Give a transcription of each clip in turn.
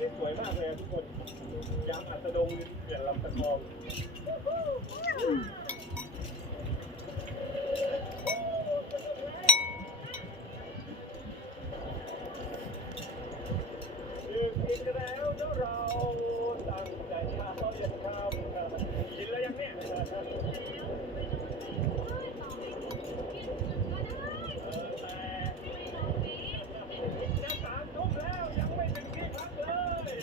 ที่สวยมากเลยอะทุกคนยามอัสดงเขื่อนลำตะคองดื่มกินแล้วเนอะเราตั้งแต่เช้ายันค่ำกินแล้วยังเนี่ย เออแต่จะสามทุ่มแล้วยังไม่ถึงที่พักเลย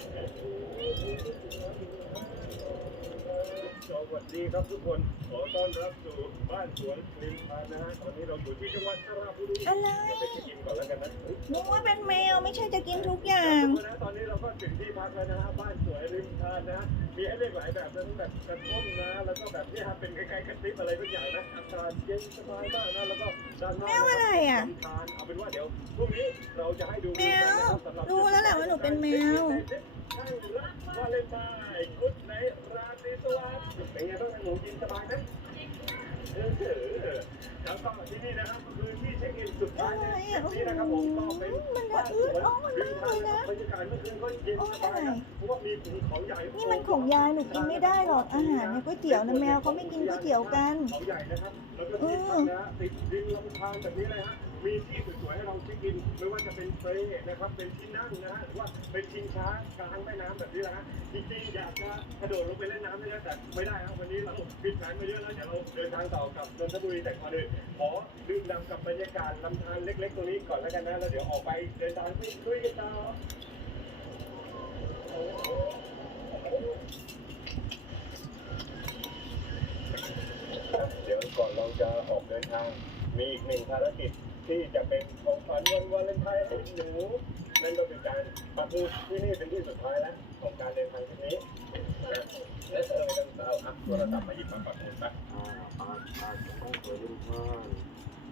ส วัสดีครับทุกคน ขอต้อนรับสู่บ้านสวนริมทานนะฮะ ตอนนี้เราอยู่ที่จังหวัดสระบุรีอะไรเดี๋ยวไปเช็คอินก่อนแล้วกันนะนึกว่าเป็นแมวไม่ใช่จะกินทุกอย่างนะตอนนี้เราก็ถึงที่พักแล้วนะฮะ บ้านสวยริมทานนะฮะ มีให้เลือกหลายแบบทั้งแบบกระท่อมนะ แล้วก็แบบที่ฮะเป็นคล้ายๆกระติบอะไรทุกอย่างนะ อากาศเย็นสบายมากนะ แล้วก็ด้านนอกแมวอะไรอะริมทานเอาเป็นว่าเดี๋ยวพรุ่งนี้เราจะให้ดูแมวรู้แล้วแหละว่าหนูเป็นแมวใช่แล้ววาเลนไทน์กุดในราตรีสวัสดิ์เป็ นไงบ้างหนูกินสบายไหมเออเออแล้วก็ที่นี่นะครับก็คือที่เช็คอินสุดท้ายในทริปนี้นะครับผมก็เป็นบ้านสวนริมทานนะครับบรรยากาศเมื่อคืนก็เย็นสบายนะเพราะว่ามีภูเขาใหญ่นี่มันของยายหนูกินไม่ได้หรอกอาหารเนี่ยก๋วยเตี๋ยวนะแมวเขาไม่กินก๋วยเตี๋ยวกันเขาใหญ่นะครับแล้วก็ที่พักนะฮะติดริมลำธารแบบนี้เลยฮะ มีที่สวยๆให้เราเช็คอินไม่ว่าจะเป็นเฟรนะครับ เป็นที่นั่งนะฮะหรือว่าเป็นชิงช้ากลางแม่น้ำแบบนี้นะฮะจริงๆอยากจะกระโดดลงไปเล่นน้ำด้วยนะแต่ไม่ได้ครับวันนี้เราปิดแผนมาเยอะแล้วเดี๋ยวเราเดินทางต่อกับนนทบุรีแต่ก่อนอื่นขอดื่มด่ำกับบรรยากาศลำธารเล็ก ๆ ตรงนี้ก่อนแล้วกันนะแล้วเดี๋ยวออกไปเดินทางไปลุยกันต่อเดี๋ยวก่อนเราจะออกเดินทางมีอีกหนึ่งภารกิจ ที่จะเป็นของขวัญวันวาเลนไทน์ให้หนูนั่นก็คือการปักหมุดที่นี่เป็นที่สุดท้ายแล้วของการเดินทางที่นี้นะและเออเราเอาอัพโทรศัพท์มาหยิบมาปักหมุดปะอ่าปาดปาดต้องสวยรุ่นท่าน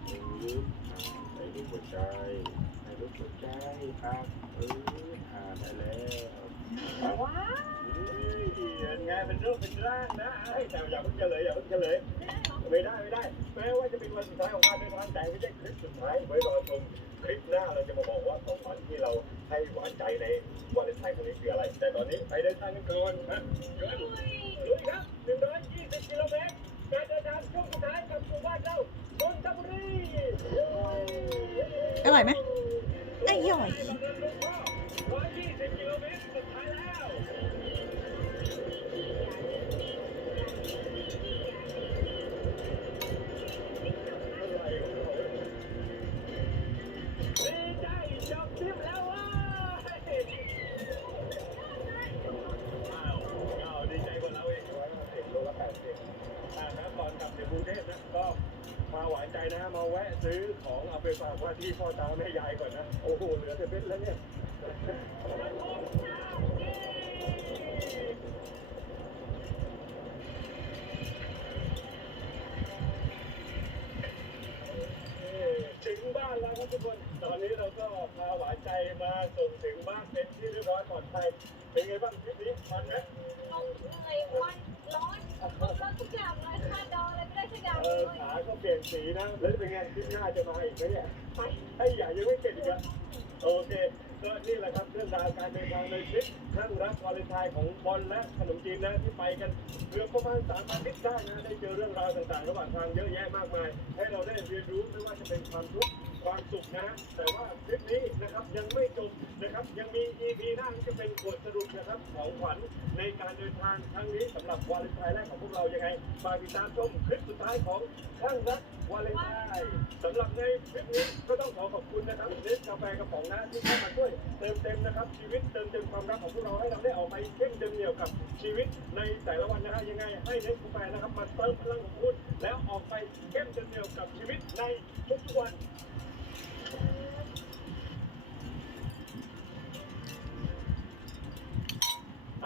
หนึ่งลึกอ่าใส่รูปหัวใจใส่รูปหัวใจครับเอออ่าได้แล้วว้าเฮ้ยเห็นไงเป็นรูปเป็นร่างนะเฮ้ยแต่อย่าเพิ่งเฉลยอย่าเพิ่งเฉลย ไม่ได้ไม่ได้ แม้ว่าจะเป็นวันสุดท้ายของการเดินทางแต่ไม่ใช่คลิปสุดท้ายไว้รอชมคลิปหน้าเราจะมาบอกว่าของขวัญที่เราให้หวานใจในวาเลนไทน์ครั้งนี้คืออะไร แต่ตอนนี้ไปเดินทางกันก่อนนะเกินลุยครับ120กิโลเมตรการเดินทางช่วงสุดท้ายกับหมู่บ้านเรานนทบุรีอร่อยไหมอร่อย120กิโลเมตรสุดท้ายแล้ว ไปฝากว่าที่พ่อตาแม่ยายก่อนนะ โอ้โห เหลือแต่เป็นแล้วเนี่ย ถึงบ้านแล้วครับทุกคน ตอนนี้เราก็พาหวานใจมาส่งถึงบ้านเป็นที่เรียบร้อยปลอดภัย เป็นไงบ้างทริปนี้มันไหม เราเหนื่อยวันร้อนร้อนทุกอย่างเลยค่าดออะไรไม่ได้สักอย่าง เอ เล อย ขาก็เปลี่ยน สีนะ แล้วจะเป็นไงที่หน้าจะมาอีกไหมเนี่ยไอ้ใหญ่ยังไม่เสร็จอีกอะโอเค ก็นี่แหละครับเรื่องราวการเดินทางในทริปทั้งรักวาเลนไทน์ของบอลและขนมจีนนะที่ไปกันเรือประมาณสามอาทิตรได้นะได้เจอเรื่องราวต่างๆ ระหว่างทางเยอะแยะมากมาย ให้เราได้เรียนรู้ไม่ว่าจะเป็นความทุกข์ ความสุขนะแต่ว่าทริปนี้นะครับยังไม่จบนะครับ ยังมี EP หน้าที่จะเป็นบทสรุปนะครับของขวัญในการเดินทางครั้งนี้สำหรับวาเลนไทน์แรกของพวกเรายังไงฝากติดตามชมคลิปสุดท้ายของข้างรักวาเลนไทน์สำหรับในคลิปนี้ก็ต้องขอขอบคุณนะครับเนสกาแฟกระป๋องนะที่เข้ามาช่วยเติมเต็มนะครับชีวิตเติมเต็มความรักของพวกเราให้เราได้ออกไปเข้มเต็มเหนียวกับชีวิตในแต่ละวันนะฮะยังไงให้เนสกาแฟนะครับมาเติมพลังของคุณแล้วออกไปเข้มเต็มเหนียวกับชีวิตในทุกๆวัน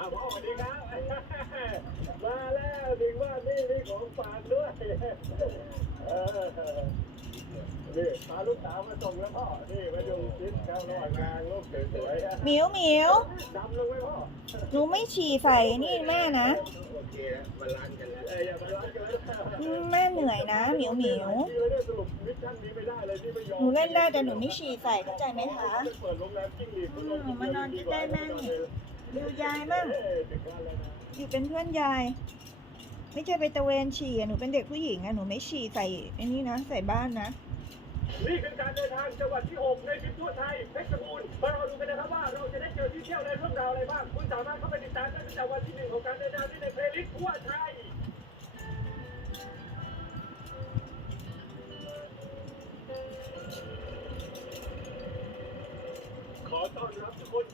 อ้าวพ่อสวัสดีครับ มาแล้วถึงว่านี่มีของฝากด้วย เออ นี่พาลูกสาวมาส่งแล้วพ่อ นี่มาดูคลิปครับระหว่างทางรูปสวยๆอะหมิวหมิวดำลงไหมพ่อ หนูไม่ฉี่ใส่นี่แม่นะ โอเคนะมาล้างกันแล้วเอ้ยอย่ามาล้างกันเลยอืมแม่เหนื่อยนะหมิวหมิวที่เลยเนี่ยสรุปมิชชั่นนี้ไม่ได้เลยที่ไม่ยอมหนูเล่นได้แต่หนูไม่ฉี่ใส่เข้าใจไหมคะ เปิดโรงแรมจิ้งหรีด อืมมานอนใกล้ๆแม่นี่ อยู่ยายมั่งเอ้ยถึงบ้านแล้วนะอยู่เป็นเพื่อนยาย ไม่ใช่ไปตะเวนฉี่อะหนูเป็นเด็กผู้หญิงอะหนูไม่ฉี่ใส่ไอ้นี่นะใส่บ้านนะนี่เป็นการเดินทางจังหวัดที่6ในทริปทั่วไทยเพชรบูรณ์มาเราดูกันนะครับว่าเราจะได้เจอที่เที่ยวในเรื่องราวอะไรบ้าง คุณสามารถเข้าไปติดตามได้ตั้งแต่วันที่หนึ่งของการเดินทางที่ในเพลย์ลิสต์ทั่วไทย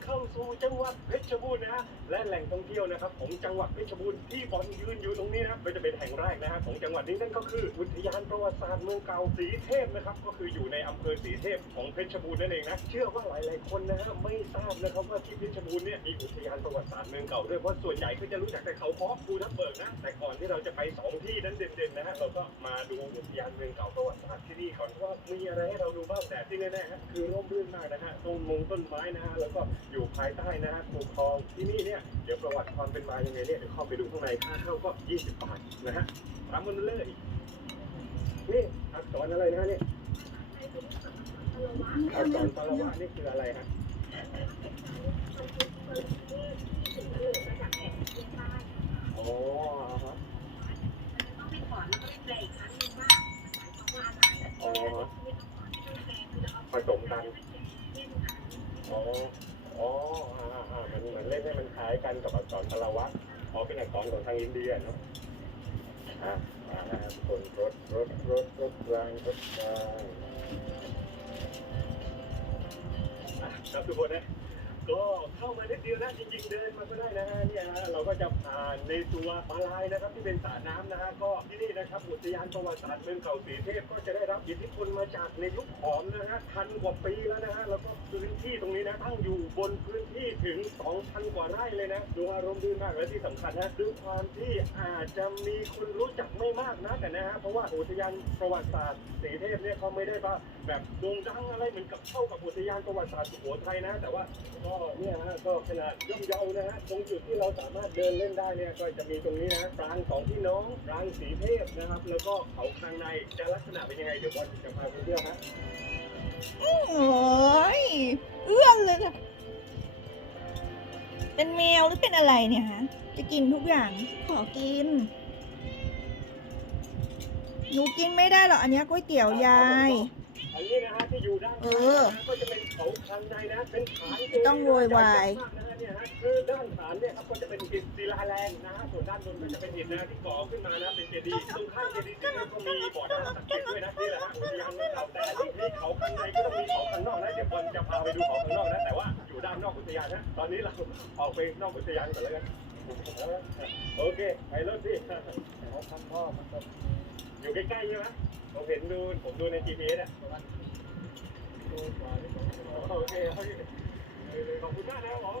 เข้าสู่จังหวัดเพชรบูรณ์นะฮะและแหล่งท่องเที่ยวนะครับของจังหวัดเพชรบูรณ์ที่บอลยืนอยู่ตรงนี้นะก็จะเป็นแห่งแรกนะฮะของจังหวัดนี้นั่นก็คืออุทยานประวัติศาสตร์เมืองเก่าสีเทพนะครับก็คืออยู่ในอำเภอสีเทพของเพชรบูรณ์นั่นเองนะเชื่อว่าหลายๆคนนะฮะไม่ทราบนะครับว่าที่เพชรบูรณ์เนี่ยมีอุทยานประวัติศาสตร์เมืองเก่าด้วยเพราะส่วนใหญ่ก็จะรู้จักแต่เขาพาะภูทับเบิกนะแต่ก่อนที่เราจะไปสองที่นั้นเด่นๆนะฮะเราก็มาดูอุทยานเมืองเก่าประวัติศาสตร์ที่นี่ก่อนว่ามีอะไรให้เราดูบ้างแต่ที่แน่ๆฮะคือร่มรื่นมากนะฮะต้นมงต้นไม้นะฮะแล้วก็อยู่ภายใต้นะฮะภูคลองที่นี่เนี่ยเดี๋ยวประวัติความเป็นมายังไงเนี่ยเดี๋ยวเข้าไปดูข้างในค่าเข้าก็ 20 บาทนะฮะตามมันเลยนี่อักษรอะไรนะเนี่ยอักษรปารวะนี่คืออะไรฮะอ๋อฮะอ๋อผสมกันอ๋อ อ๋ออ่าอ่ามันเหมือนเล่นให้มันคล้ายกันกับอักษรพลวัตอ๋อเป็นอักษรของทางอินเดียเนาะอ่ามาแล้วครับทุกคนรถรถรถรถรางรถรางอะครับทุกคนนะก็ เข้ามานิดเดียวนะจริงๆเดินมาก็ได้นะฮะเนี่ยฮะเราก็จะผ่านในตัวปลาลายนะครับที่เป็นสระน้ำนะฮะก็ที่นี่นะครับอุทยานประวัติศาสตร์เมืองเก่าสีเทพก็จะได้รับอิทธิพลมาจากในยุคขอมนะฮะพันกว่าปีแล้วนะฮะแล้วก็พื้นที่ตรงนี้นะตั้งอยู่บนพื้นที่ถึง 2,000 กว่าไร่เลยนะดูอารมณ์ดีมากและที่สำคัญนะด้วยความที่อาจจะมีคนรู้จักไม่มากนะแต่นะฮะเพราะว่าอุทยานประวัติศาสตร์สีเทพเนี่ยเขาไม่ได้ว่าแบบโด่งดังอะไรเหมือนกับเท่ากับอุทยานประวัติศาสตร์สุโขทัยนะ แต่ว่าก็เนี่ยฮะก็ขนาดย่อมเยานะฮะตรงจุดที่เราสามารถเดินเล่นได้เนี่ยก็จะมีตรงนี้นะปรางสองพี่น้องปรางสีเทพนะครับ แล้วก็เขาคางในจะลักษณะเป็นยังไงเดี๋ยวบอลจะพาไปเที่ยวฮะโอ้ยเอื้อนเลยนะเป็นแมวหรือเป็นอะไรเนี่ยฮะจะกินทุกอย่างขอกินหนูกินไม่ได้หรอกอันนี้ก๋วยเตี๋ยวยาย อันนี้นะฮะที่อยู่ด้านเอข้างอนะก็จะเป็นเขาคางในนะเป็นฐานไม่ต้องโวยวายใหญ่มากนะฮะเนี่ยฮะคือด้านฐานเนี่ยครับก็จะเป็นหินศิลาแรงนะฮะส่วนด้านบนก็จะเป็นหินนะที่ก่อขึ้นมานะเป็นเจดีย์ตรงข้างเจดีย์เนี่ยก็มีบ่อน้ำศักดิ์สิทธิ์ด้วยนะนี่แหละฮะอุทยานเมืองเก่าแต่อันนี้มีเขาข้างในก็ต้องมีเขาข้างนอกนะเดี๋ยวบอลจะพาไปดูเขาข้างนอกนะแต่ว่าอยู่ด้านนอกอุทยานนะตอนนี้เราออกไปนอกอุทยานก่อนแล้วกันโอเคไปรถพี่เขาทำพ่อมันก็ อยู่ใกล้ๆใช่ไหมผมเห็นดูผมดูใน GPS อะโอเคโอเคขอบคุณมากนะครับผม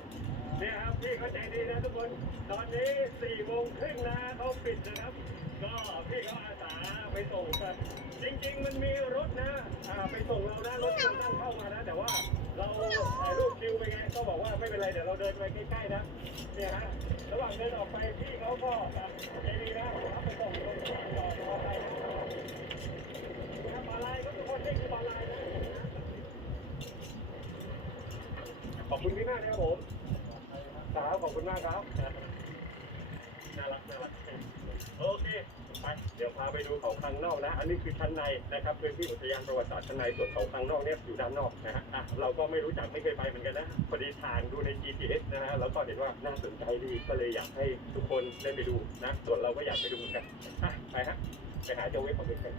เนี่ยครับพี่เขาใจดีนะทุกคน ตอนนี้สี่โมงครึ่งนะเขาปิดนะครับ ก็พี่เขาอาสาไปส่งกันจริง ๆ มันมีรถนะอ่าไปส่งเรานะรถคนนั่งเข้ามานะ แต่ว่าเราถ่ายรูปคิวไปไงก็บอกว่าไม่เป็นไรเดี๋ยวเราเดินไปใกล้ๆนะเนี่ยฮะระหว่างเดินออกไปพี่เขาก็ใจดีนะรับไปส่งตรงที่จอดรอไปนะปลาลายก็ทุกคนนี่คือปลาลายนะขอบ คุณพี่มากนะครับผมครับขอบคุณมากครับ น่ารักน่ารักโอเคไปเดี๋ยวพาไปดูเขาข้างนอกนะ อันนี้คือชั้นในนะครับพื้นที่อุทยานประวัติศาสตร์ชั้นในส่วนเขาข้างนอกเนี่ยอยู่ด้านนอกนะฮะอะเราก็ไม่รู้จักไม่เคยไปเหมือนกันนะพอดีทางดูใน GPS นะฮะแล้วก็เห็นว่าน่าสนใจดีก็เลยอยากให้ทุกคนได้ไปดูนะส่วนเราก็อยากไปดูเหมือนกันอะไปฮะไปหาเจ้าเวฟของเด็กกัน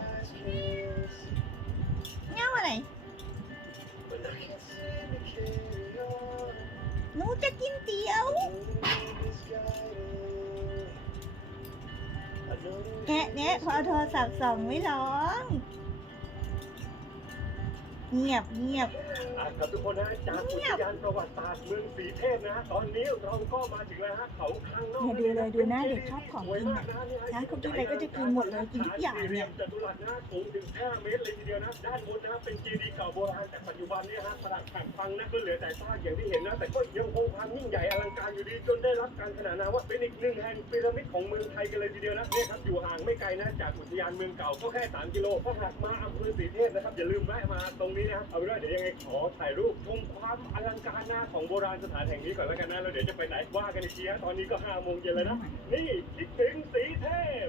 เจะกินเตี๋ยว แงะแงะพอโทรศัพท์ส่องไม่ร้อง เงียบเงียบอะครับทุกคนนะจากอุทยานประวัติศาสตร์เมืองศรีเทพนะตอนนี้เราก็มาถึงแล้วฮะเขาข้างนอกเนี่ยดูเลยดูหน้าเด็กชอบของกินอะนะเขากินอะไรก็จะกินหมดเลยกินทุกอย่างเนี่ยจัตุรัสนะสูงถึง5เมตรเลยทีเดียวนะด้านบนนะเป็นเจดีย์เก่าโบราณแต่ปัจจุบันเนี่ยฮะปรักหักพังนะก็เหลือแต่ซากอย่างที่เห็นนะ แต่ก็ยังคงความยิ่งใหญ่อลังการอยู่ดีจนได้รับการขนานนามว่าเป็นอีกหนึ่งแห่งพีระมิดของเมืองไทยกันเลยทีเดียวนะเนี่ยครับอยู่ห่างไม่ไกลนะจากอุทยานเมืองเก่าก็แค่ 3 กิโลถ้าหากมาอำเภอศรีเทพนะครับอย่าลืมแวะมาตรงนี้นะครับเอาเป็นว่าเดี๋ยวยังไงขอถ่ายรูปชมความอลังการหน้าของโบราณสถานแห่งนี้ก่อนแล้วกันนะแล้วเดี๋ยวจะไปไหนว่ากันอีกทีฮะตอนนี้ก็5โมงเย็นแล้วนะนี่คิดถึงสีเทพ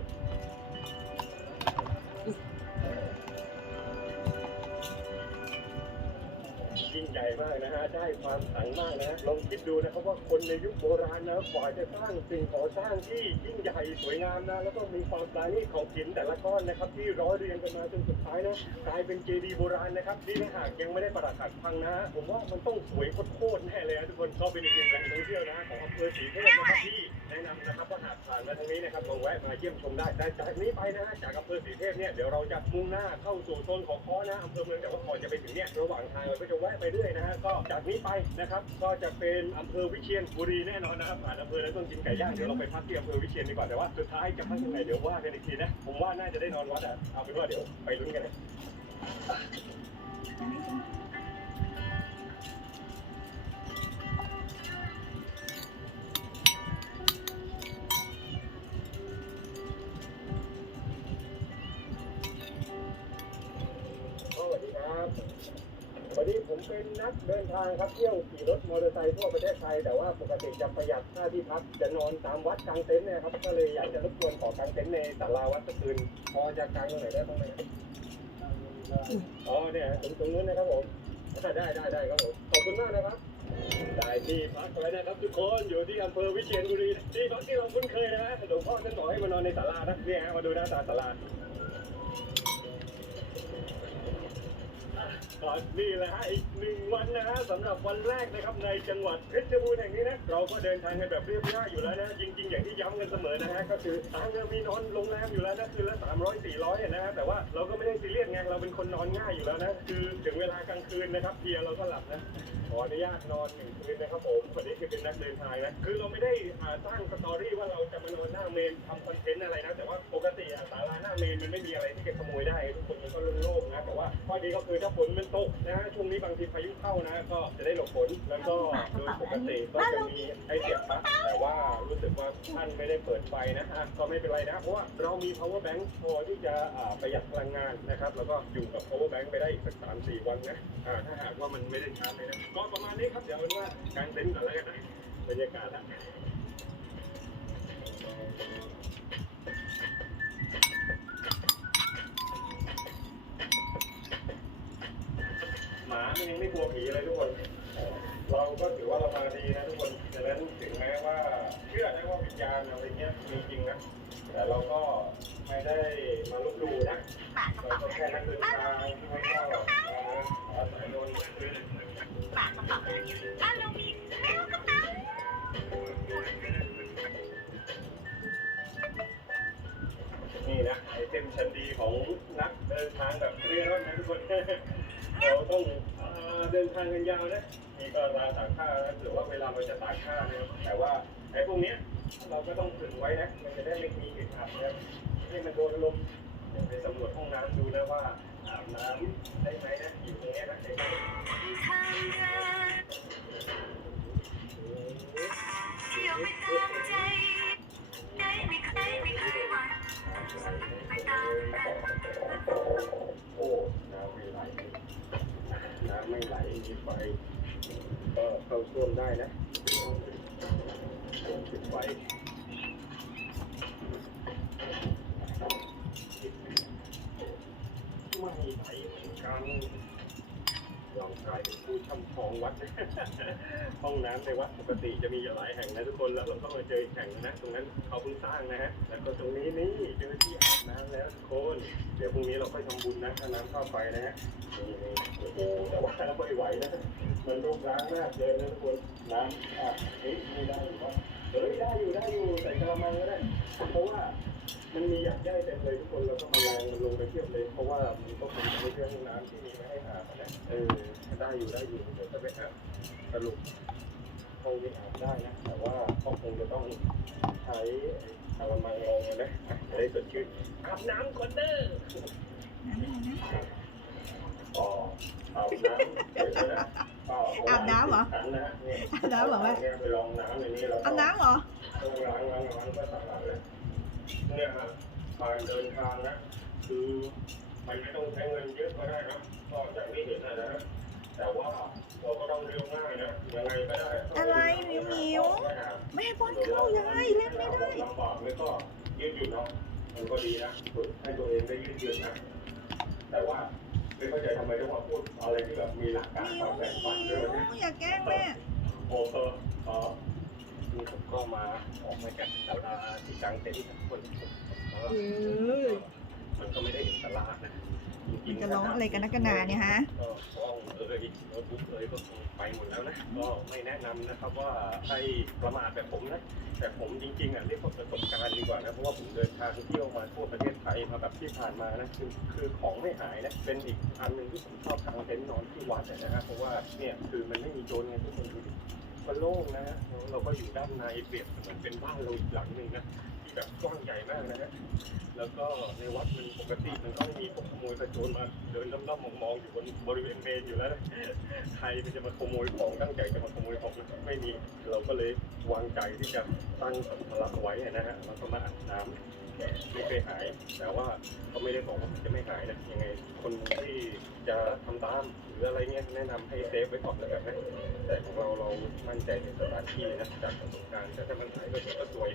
มากนะฮะได้ความขลังมากนะลองคิดดูนะครับว่าคนในยุคโบราณนะกว่าจะสร้างสิ่งก่อสร้างที่ยิ่งใหญ่สวยงามนะแล้วก็มีความปราณีตของหินแต่ละก้อนนะครับ ที่ร้อยเรียงกันมาจนสุดท้ายนะกลายเป็นเจดีย์โบราณนะครับนี่ถ้าหากยังไม่ได้ประหัดพังนะผมว่ามันต้องสวยโคตรแน่เลยนะทุกคนก็เป็นอีกหนึ่งแหล่งท่องเที่ยวนะของอำเภอศรีเทพนะครับที่แนะนำนะครับว่าหากผ่านมาทางนี้นะครับลองแวะมาเยี่ยมชมได้แต่จากนี้ไปนะฮะจากอำเภอศรีเทพเนี่ยเดี๋ยวเราจะมุ่งหน้าเข้าสู่โซนของคอนะอำเภอเมืองแต่ว่าก่อนจะไปถึงเนี่ยระหว่างทางเราก็จะแวะไปเรื่อยนะฮะก็จากนี้ไปนะครับ ก็จะเป็นอำเภอวิเชียรบุรีแน่นอนนะครับผ่านอำเภอแล้วต้องกินไก่ย่างเดี๋ยวเราไปพักที่อำเภอวิเชียรดีกว่าแต่ว่าสุดท้ายจะพักยังไงเดี๋ยวว่ากันอีกทีนะผมว่าน่าจะได้นอนวัดอะเอาเป็นว่าเดี๋ยวไปลุ้นกันนะ เป็นนักเดินทางครับเที่ยวขี่รถมอเตอร์ไซค์ทั่วประเทศไทยแต่ว่าปกติจะประหยัดค่าที่พักจะนอนตามวัดกลางเต็นท์เนี่ยครับก็เลยอยากจะรบกวนขอกลางเต็นท์ในศาลาวัดสักคืนพอจะกลางตรงไหนได้บ้างไหมครับอ๋อเนี่ยตรงตรงนู้นนะครับผมได้ได้ได้ได้ครับผมขอบคุณมากนะครับได้ที่พักไว้นะครับทุกคนอยู่ที่อำเภอวิเชียรบุรีที่พักที่เราคุ้นเคยนะฮะหลวงพ่อท่านบอกให้มานอนในศาลานะเนี่ยฮะมาดูหน้าตาศาลา นี่แหละฮะอีกหนึ่งวันนะฮะสำหรับวันแรกนะครับในจังหวัดเพชรบูรณ์แห่งนี้นะเราก็เดินทางกันแบบเรียบง่ายอยู่แล้วนะจริง ๆ อย่างที่ย้ำกันเสมอนะฮะก็คือทางเรามีนอนโรงแรมอยู่แล้วนะคืนละสามร้อยสี่ร้อยนะฮะแต่ว่าเราก็ไม่ได้ซีเรียสไงเราเป็นคนนอนง่ายอยู่แล้วนะคือถึงเวลากลางคืนนะครับเพียเราก็หลับนะขออนุญาตนอนหนึ่งคืนนะครับผมวันนี้คือเป็นนักเดินทางนะคือเราไม่ได้อ่าสร้างสตอรี่ว่าเราจะมานอนหน้าเมนทำคอนเทนต์อะไรนะแต่ว่าปกติอะศาลาหน้าเมนมันไม่มีอะไรที่จะขโมยได้ทุกคนมันก็โล่งๆนะแต่ว่าข้อดีก็คือถ้าฝนมันตกนะฮะช่วงนี้บางทีพายุเข้านะก็จะได้หลบฝนแล้วก็โดยปกติก็จะมีไอเสียบปลั๊กแต่ว่ารู้สึกว่าท่านไม่ได้เปิดไฟนะอะก็ไม่เป็นไรนะเพราะว่าเรามี power bank พอที่จะประหยัดพลังงานนะครับ แล้วก็อยู่กับ power bank ไปได้อีกสักสามสี่วันนะอ่าถ้าหากว่ามันไม่ได้ชาร์จเลยนะก็ประมาณนี้ครับเดี๋ยวเอาเป็นว่ากางเต็นท์ก่อนแล้วกันนะบรรยากาศอะ หมามัน ยังไม่กลัวผีเลยทุกคน เราก็ถือว่าเรามาดีนะทุกคนดังนั้นถึงแม้ว่าเชื่อนะว่าวิญญาณอะไรเงี้ยมีจริงนะ แต่เราก็ไม่ได้มาลบหลู่นะเราก็แค่นักเดินทางที่ไม่เข้าอาศัยโดนคืนบ้านเรามีแมวกระเป๋านี่นะไอเทมชั้นดีของนักเดินทางแบบเรียนรถนะทุกคนเราต้อง เดินทางกันยาวนะนี่ก็ราวตากผ้านะหรือว่าเวลาเราจะตากผ้านะครับแต่ว่าไอ้พวกเนี้ยเราก็ต้องถึงไว้นะมันจะได้ไม่มีกลิ่นอับนะครับให้มันโดนลมเดี๋ยวไปสำรวจห้องน้ำดูนะว่าอาบน้ำได้ไหมนะอยู่ตรงเนี้ยนะไอ้พวกนี้โอ้น้ำไม่ไหลน้ำ ไม่ไหลมีไฟก็เข้าท่วมได้นะปิดไฟไม่ไหลเหมือนกันลองกลายเป็นผู้ช่ำชองวัด ห้องน้ำในวัดปกติจะมีหลายแห่งนะทุกคนแล้วเราก็มาเจอแห่งนะ ตรงนั้นเขาเพิ่งสร้างนะฮะ แล้วก็ตรงนี้นี่เจอที่อาบ น้ำแล้วทุกคนเดี๋ยวพรุ่งนี้เราค่อยทำบุญนะถ้าน้ำเข้าไฟนะฮะโอ้โหแต่ว่าเราไม่ไหวนะมันรกร้างมากเลยนะทุกคนน้ำอะเฮ้ยไม่ได้อยู่วะเฮ้ยได้อยู่ได้อยู่ใส่กระมังก็ได้เพราะว่ามันมีอยากได้เต็มเลยทุกคนแล้วก็มาแมลงมันลงไปเทียบเลย เพราะว่ามันก็คงจะไม่ใช่องน้ำที่มีไว้ให้อาบนะเออได้อยู่ได้อยู่เดี๋ยวจะไปหาสรุปคงจะอาบได้นะแต่ว่าก็คงจะต้องใช้ กระมังรองนะอะจะได้สดชื่นอาบน้ำก่อนเด้ออ๋ออาบน้ำเดี๋ยวนะอาบน้ำเหรออาบน้ำเหรอแม่ไปลองน้ำในนี้แล้วก็อาบน้ำเหรอต้องล้างล้างล้างก็สะอาดเลยเนี่ยครับการเดินทางนะคือมันไม่ต้องใช้เงินเยอะก็ได้นะก็อย่างที่เห็นนะนะแต่ว่าเราก็ต้องเรียวง่ายนะยังไงก็ได้อะ แม่ป้อนข้าวยายเล่นไม่ได้ลำบากไม่ก็ยืดหยุ่นเนาะมันก็ดีนะฝึกให้ตัวเองได้ยืดหยุ่นนะ แต่ว่าไม่เข้าใจทำไมต้องมาพูดอะไรที่แบบมีหลักการมิคววามแบ่งปันมิด้วยวนะอย่าแกล้งแม่โอเคอ๋อนี่ผมก็มาออกมาจากตลาดที่กลางเต็นท์กับคนเพราะว่าเอ้ยมันก็ไม่ได้เห็นตลาดนะ จริงๆจะร้องอะไรกันนักกันหนาเนี่ยฮะก็กล้องเอยโน้ตบุ๊กเอยก็คงไปหมดแล้วนะก็ไม่แนะนำนะครับว่าให้ประมาทแบบผมนะแต่ผมจริงๆอะเรียกว่าประสบการณ์ดีกว่านะเพราะว่าผมเดินทางเที่ยวมาทั่วประเทศไทยมาแบบที่ผ่านมานะคือคือของไม่หายนะเป็นอีกอันหนึ่งที่ผมชอบทางเต็นท์นอนที่วัดอะนะฮะเพราะว่าเนี่ยคือมันไม่มีโจรไงทุกคนดูดิมันโล่งนะเราก็อยู่ด้านในเปรียบเหมือนเป็นบ้านเราอีกหลังหนึ่งนะ ที่แบบกว้างใหญ่มากนะฮะ แล้วก็ในวัดมันปกติมันต้องมีพวกขโมยกระโจนมาเดินล่อมๆมองๆอยู่บนบริเวณเมนอยู่แล้วนะใครมันจะมาขโมยของตั้งใจจะมาขโมยของนะไม่มี เราก็เลยวางใจที่จะตั้งสัมภาระไว้นะฮะแล้วก็มาอาบน้ำไม่เคยหาย แต่ว่าก็ไม่ได้บอกว่ามันจะไม่หายนะยังไงคนที่จะทำตามหรืออะไรเงี้ยแนะนำให้เซฟไว้ก่อนแล้วกันนะแต่ของเราเรามั่นใจในสถานที่นะจากประสบการณ์แต่ถ้ามันหายก็เดี๋ยวก็ซวย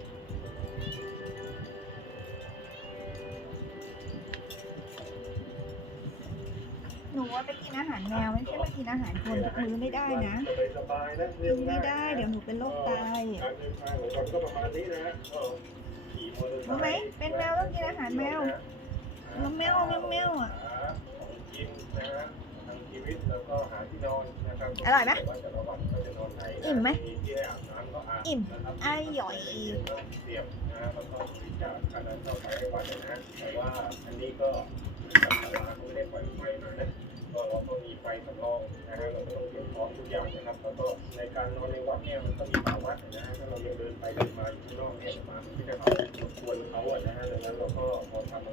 หนูว่าไปกินอาหารแมวไม่ใช่มากินอาหารคนทุกมื้อไม่ได้นะกินไม่ได้เดี๋ยวหนูเป็นโรคไตารเดินทางของเราก็ประมาณนี้นะฮะก็ขี่มอเตอร์ไซค์รู้ไหมเป็นแมวต้องกินอาหารแมวแล้วแมวแมวแมวอะ ชีวิตแล้วก็หาที่นอนนะครับอร่อยไหมว่าแต่ละวันก็จะนอนไหนนะอิ่มไหมที่ให้อาบน้ำก็อาบอิ่มนะครับอร่อย เสียบนะฮะแล้วก็บริจาคค่าน้ำเข้าไปให้วัดนะฮะแต่ว่าอันนี้ก็กับตลาดไม่ได้ปล่อยไฟมานะก็เราก็มีไฟสำรองนะฮะเราก็ต้องเตรียมพร้อมทุกอย่างนะครับแล้วก็ในการนอนในวัดเนี่ยมันก็มีป่าวัดนะฮะถ้าเรายังเดินไปเดินมาอยู่ข้างนอกเนี่ยหมามันก็จะเข้ารบกวนเขาอะนะฮะดังนั้นเราก็พอทำ